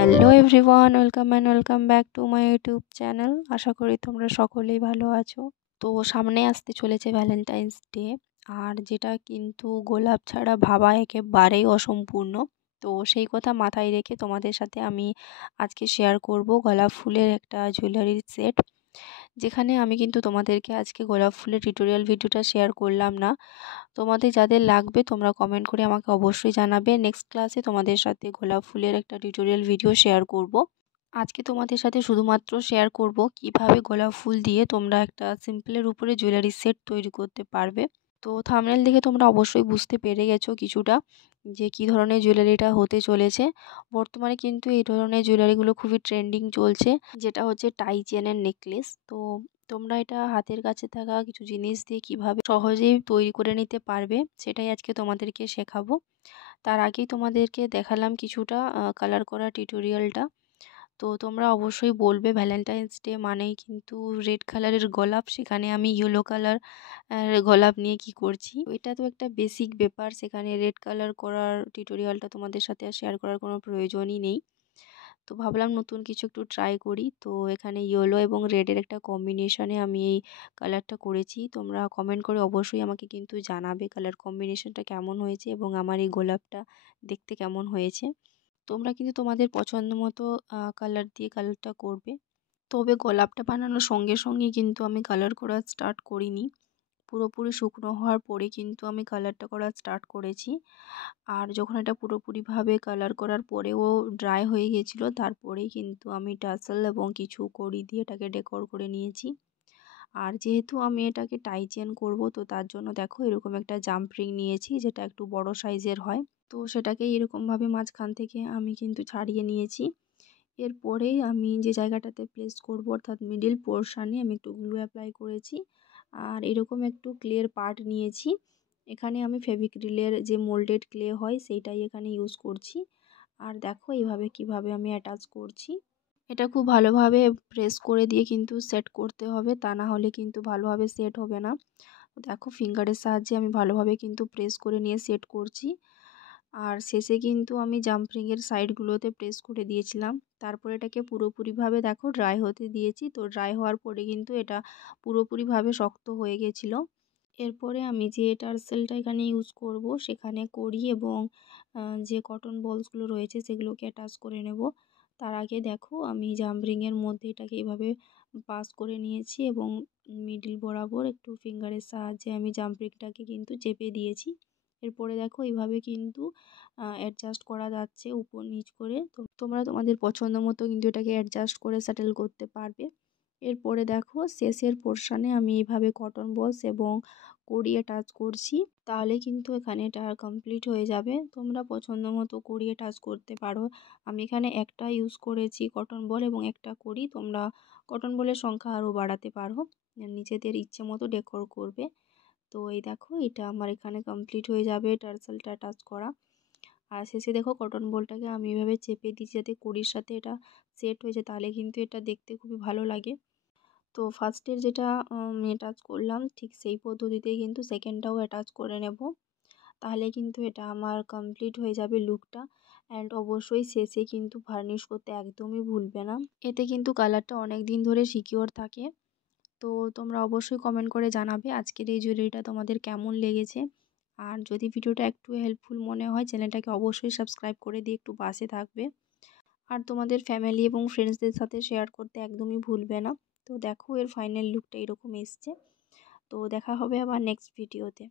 Hello everyone, welcome back to my YouTube channel. আশা করি তোমরা সকলেই ভালো আছো। তো সামনে আসতে চলেছে ভ্যালেন্টাইন্স ডে, আর যেটা কিন্তু গোলাপ ছাড়া ভাবা একেবারেই অসম্পূর্ণ। তো সেই কথা মাথায় রেখে তোমাদের সাথে আমি আজকে শেয়ার করব গোলাপ ফুলের একটা জুয়েলারির সেট, যেখানে আমি কিন্তু তোমাদেরকে আজকে গোলাপ ফুলের টিউটোরিয়াল ভিডিওটা শেয়ার করলাম না। তোমাদের যাদের লাগবে তোমরা কমেন্ট করে আমাকে অবশ্যই জানাবে। নেক্সট ক্লাসে তোমাদের সাথে গোলাপ ফুলের একটা টিউটোরিয়াল ভিডিও শেয়ার করব। আজকে তোমাদের সাথে শুধুমাত্র শেয়ার করব কিভাবে গোলাপ ফুল দিয়ে তোমরা একটা সিম্পলের উপরে জুয়েলারি সেট তৈরি করতে পারবে। তো থাম্বনেল দেখে তোমরা অবশ্যই বুঝতে পেরে গেছো কিছুটা যে কী ধরনের জুয়েলারিটা হতে চলেছে। বর্তমানে কিন্তু এই ধরনের জুয়েলারিগুলো খুবই ট্রেন্ডিং চলছে, যেটা হচ্ছে টাই চেনের নেকলেস। তো তোমরা এটা হাতের কাছে থাকা কিছু জিনিস দিয়ে কিভাবে সহজেই তৈরি করে নিতে পারবে সেটাই আজকে তোমাদেরকে শেখাবো। তার আগেই তোমাদেরকে দেখালাম কিছুটা কালার করা টিউটোরিয়ালটা। তো তোমরা অবশ্যই বলবে ভ্যালেন্টাইন্স ডে মানেই কিন্তু রেড কালারের গোলাপ, সেখানে আমি ইয়েলো কালার গোলাপ নিয়ে কি করছি। এটা তো একটা বেসিক ব্যাপার, সেখানে রেড কালার করার টিউটোরিয়ালটা তোমাদের সাথে আর শেয়ার করার কোনো প্রয়োজনই নেই। তো ভাবলাম নতুন কিছু একটু ট্রাই করি। তো এখানে ইয়েলো এবং রেডের একটা কম্বিনেশনে আমি এই কালারটা করেছি। তোমরা কমেন্ট করে অবশ্যই আমাকে কিন্তু জানাবে কালার কম্বিনেশনটা কেমন হয়েছে এবং আমার এই গোলাপটা দেখতে কেমন হয়েছে। তোমরা কিন্তু তোমাদের পছন্দ মতো কালার দিয়ে কালারটা করবে। তবে গোলাপটা বানানোর সঙ্গে সঙ্গে কিন্তু আমি কালার করা স্টার্ট করিনি। পুরোপুরি শুকনো হওয়ার পরে কিন্তু আমি কালারটা করা স্টার্ট করেছি। আর যখন এটা পুরোপুরিভাবে কালার করার পরেও ড্রাই হয়ে গেছিলো, তারপরেই কিন্তু আমি টাসেল এবং কিছু কড়ি দিয়ে এটাকে ডেকোর করে নিয়েছি। আর যেহেতু আমি এটাকে টাই চেন করব, তো তার জন্য দেখো এরকম একটা জাম্প রিং নিয়েছি, যেটা একটু বড় সাইজের হয়। তো সেটাকে এরকমভাবে মাঝখান থেকে আমি কিন্তু ছাড়িয়ে নিয়েছি। এরপরেই আমি যে জায়গাটাতে প্লেস করব অর্থাৎ মিডিল পোর্শানে আমি একটু গ্লু অ্যাপ্লাই করেছি। আর এরকম একটু ক্লের পার্ট নিয়েছি। এখানে আমি ফেভিক্রিলের যে মোল্ডেড ক্লে হয় সেইটাই এখানে ইউজ করছি। আর দেখো এইভাবে কিভাবে আমি অ্যাটাচ করছি। এটা খুব ভালোভাবে প্রেস করে দিয়ে কিন্তু সেট করতে হবে, তা না হলে কিন্তু ভালোভাবে সেট হবে না। দেখো ফিঙ্গারের সাহায্যে আমি ভালোভাবে কিন্তু প্রেস করে নিয়ে সেট করছি। আর শেষে কিন্তু আমি জাম্পরিংয়ের সাইডগুলোতে প্রেস করে দিয়েছিলাম। তারপর এটাকে পুরোপুরিভাবে দেখো ড্রাই হতে দিয়েছি। তো ড্রাই হওয়ার পরে কিন্তু এটা পুরোপুরিভাবে শক্ত হয়ে গেছিলো। এরপরে আমি যে টার্সেলটা এখানে ইউজ করব, সেখানে কড়ি এবং যে কটন বলসগুলো রয়েছে সেগুলোকে অ্যাটাচ করে নেব। তার আগে দেখো আমি জাম্পরিংয়ের মধ্যে এটাকে এভাবে পাস করে নিয়েছি এবং মিডিল বরাবর একটু ফিঙ্গারের সাহায্যে আমি জাম্পরিংটাকে কিন্তু চেপে দিয়েছি। এরপরে দেখো এইভাবে কিন্তু অ্যাডজাস্ট করা যাচ্ছে উপর নিচ করে। তো তোমরা তোমাদের পছন্দ মতো কিন্তু এটাকে অ্যাডজাস্ট করে সেটেল করতে পারবে। এরপরে দেখো শেষের পোর্শনে আমি এইভাবে কটন বলস এবং কড়ি অ্যাটাচ করছি, তাহলে কিন্তু এখানে এটা কমপ্লিট হয়ে যাবে। তোমরা পছন্দ মতো কড়ি অ্যাটাচ করতে পারো। আমি এখানে একটা ইউজ করেছি কটন বল এবং একটা কড়ি। তোমরা কটন বলের সংখ্যা আরও বাড়াতে পারো, নিজেদের ইচ্ছে মতো ডেকোর করবে। তো এই দেখো এটা আমার এখানে কমপ্লিট হয়ে যাবে টার্সেলটা অ্যাটাচ করা। আর শেষে দেখো কটন বলটাকে আমি এভাবে চেপে দিচ্ছি যাতে কড়ির সাথে এটা সেট হয়েছে, তাহলে কিন্তু এটা দেখতে খুবই ভালো লাগে। তো ফার্স্টের যেটা আমি অ্যাটাচ করলাম ঠিক সেই পদ্ধতিতেই কিন্তু সেকেন্ডটাও অ্যাটাচ করে নেব, তাহলে কিন্তু এটা আমার কমপ্লিট হয়ে যাবে লুকটা। অ্যান্ড অবশ্যই শেষে কিন্তু ভার্নিশ করতে একদমই ভুলবে না, এতে কিন্তু কালারটা অনেক দিন ধরে সিকিওর থাকে। তো তোমরা অবশ্যই কমেন্ট করে জানাবে আজকের এই জুয়েলারিটা তোমাদের কেমন লেগেছে। আর যদি ভিডিওটা একটু হেল্পফুল মনে হয় চ্যানেলটাকে অবশ্যই সাবস্ক্রাইব করে দিয়ে একটু পাশে থাকবে। আর তোমাদের ফ্যামিলি এবং ফ্রেন্ডসদের সাথে শেয়ার করতে একদমই ভুলবে না। তো দেখো এর ফাইনাল লুকটা এরকম এসছে। তো দেখা হবে আবার নেক্সট ভিডিওতে।